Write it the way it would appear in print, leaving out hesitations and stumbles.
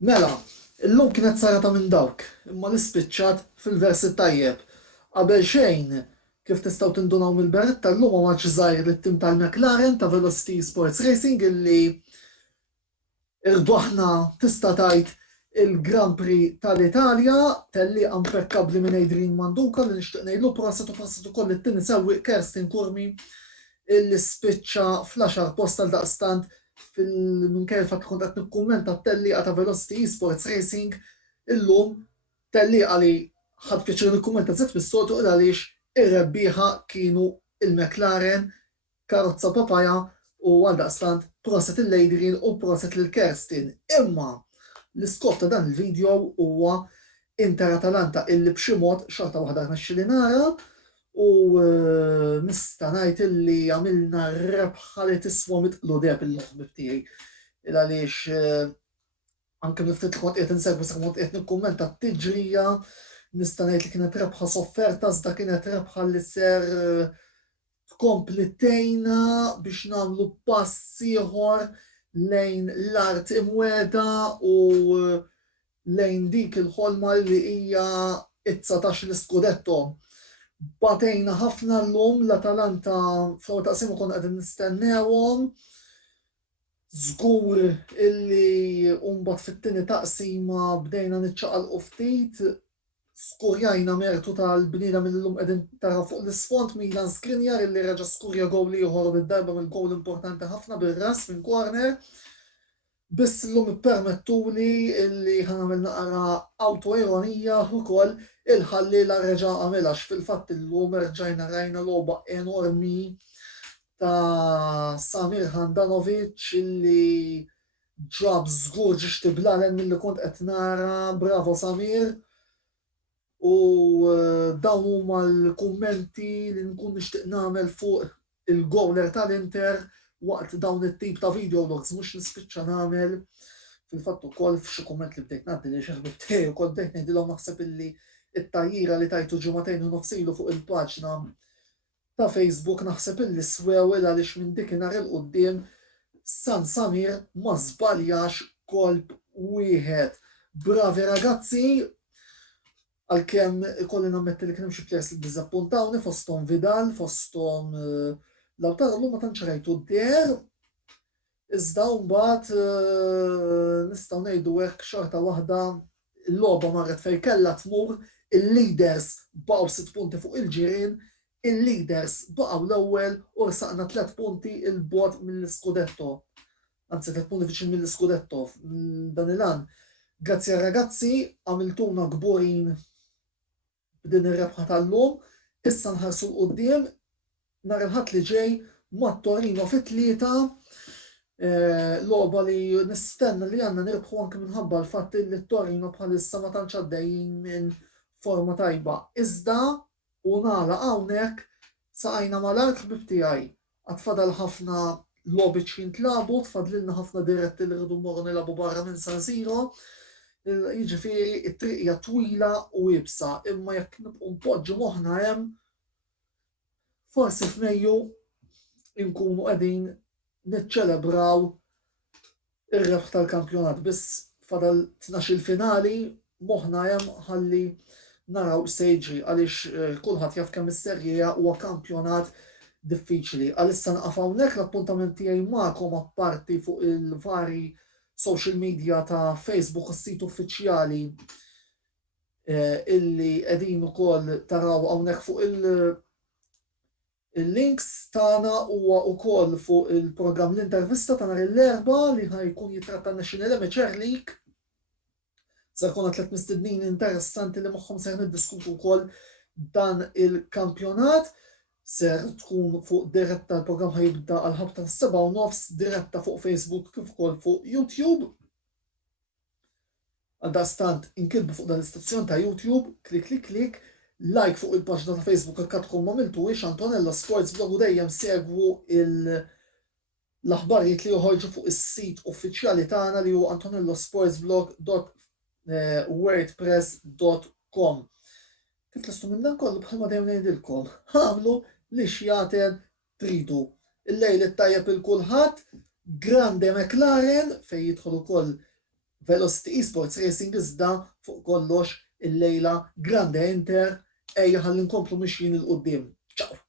Mela, illum kienet sarata minn dawk, imma l-ispiċċat fil-versi tajjeb. Qabel xejn, kif tistgħu tindunaw mill-beret tal-lum ma maċ żgħir lit-tim tal-McLaren ta' Velocity Sports Racing illi irbaħna tista' tajt il-Grand Prix tal-Italja telli impeccabli minn Adrian Manduka li nixtieq ngħidlu proset ukoll it-tieni sewwieq Kerstin Kurmi illi spiċċa fl-10 post tal-daqstant minkejja fatt kont qed nikkummenta t-tellieqa ta' Velocity Sports Racing illum tellieqa li ħadd pjaċir nikkummenta żied fis-soltu il għaliex ir-rebbieħa kienu il-McLaren karozza papaja u għaldaqstant proset il-Adrian u proset lil-Kerstin. Imma l-iskop ta' dan il-video huwa Inter Atalanta illi b'xi mod xorta waħda rnexxi li nara u nista' ngħid illi għamilna rebħa li tiswa mitqlu deb il-ħbib tiegħi. Il għaliex anke niftit li kont qed insegwi sa kont qed nikkummenta t-tiġrija nista' ngħid li kienet rebħa sofferta iżda kienet rebħa li ser tkomplitejna biex nagħmlu pass ieħor lejn l-art imweda u lejn dik il-ħolma li hija it-19 l-iskudetto. Batejna ħafna llum l-Atalanta fl-ewwel taqsim konna qegħdin nistennewhom. Żgur illi mbagħad fit-tieni taqsima bdejna niċċaqalqu ftit. Skurjajna mertu tal-bnieda mill-lum qegħdin tara fuq l-isfond Milan Skriniar illi reġa' skurja gowl ieħor bid-darba mill-gowl importanti ħafna bir-ras minn corner. Biss llum ippermettuli illi ħanamel naqra autoironija ukoll il-ħallila reġa' għamilax fil-fatt illum rġajna rajna logħba enormi ta' Samir Handanovic illi ġab żgur ġiex tiblalen milli kont qed nara, bravo Samir. U dawn huma l-kummenti li nkun nixtieq nagħmel fuq il-gowler tal-Inter waqt dawn it-tip ta' video logs mhux nispiċċa nagħmel fil-fatt ukoll f'xi kumment li bdejt ngħaddi li xi ħbib tiegħi wkoll bdejt ngħidilhom naħseb illi it-tajjira li tajtu ġimagħtejn u nofsilu fuq il-paġna ta' Facebook naħseb illi swew għaliex minn dik nhar il-qudiem San Samir ma żbaljax kolb wieħed. Bravi ragazzi, għalkemm ikolli nammetti li kien hemm xi plejers li ddiżappuntawni fosthom Vidal, fosthom Lautaro llum ma tantx rajtu d-der. Iżda mbagħad nistgħu ngħidu hekk xorta waħda l-logħba marret fejn kellha tmur, il-leaders baqgħu 6 punti fuq il-ġirien, il-leaders baqgħu l-ewwel u rsaqna 3 punti il-bogħod mill-iskudetto. Anzi 3 punti viċin mill-iskudetto dan il-għan. Grazzi ragazzi, għamiltuna gburin b'din ir-rebħa tal-lum, issa nħarsu l-qudiem nhar il-ħadd li ġej mat-Torino fit-tlieta logħba li nistenna li għandna nirbħu anke minħabba l-fatt li t-Torino bħalissa ma tantx għaddejjin minn forma tajba. Iżda u nagħlaq hawnhekk saqajna mal-art ħbib tiegħi. Għatfadal ħafna logħbi jintlabu, tfadlilna ħafna diretti li rridu mmorru nilagħbu barra minn San Siro. Jiġifieri it-triqja twila u ibsa, imma jekk nibqgħu npoġġu moħħna hemm forsi f'Mejju nkunu qegħdin niċċelebraw ir-rebħ tal-kampjonat biss fadal 12 finali moħħna hemm ħalli naraw se jiġri għaliex kulħadd jaf kemm is-serje huwa kampjonat diffiċli. Għalissa naqaf hawnhekk l-appuntament tiegħi magħkom apparti fuq il-vari social media ta' Facebook u s-sit uffiċjali illi qegħdin ukoll taraw hawnhekk fuq il-links tagħna huwa wkoll fuq il-programm l-intervista ta' nhar l-erbgħa li ħajkun jitratta National Amateur League. Se jkun 3 mistednin interessanti li magħhom se niddiskutu wkoll dan il-kampjonat. Ser tkun fuq diretta l-programm ħajibda għal-ħabta tas-7:30 diretta fuq Facebook kif ukoll fuq YouTube. Għaldaqstant inkilbu fuq dan l-istazzjon ta' YouTube, klik, like fuq il-paġna ta' Facebook jekk tkun ma miltuwiex Antonello Sports Blog u dejjem segwu l-aħbarijiet li joħorġu fuq is-sit uffiċjali tagħna li huwa antonellossportsblog.wordpress.com. Kif tistgħu minn dan kollu bħalma dejjem ngħidilkom, ħamlu li xjaten tridu. Il-lejl it-tajjeb il-kulħadd, Grande McLaren fejn jidħol ukoll Velocity Esports Racing iżda fuq kollox il-lejla Grande Enter ejja ħalli nkomplu mixjin il-qudiem. Ciao!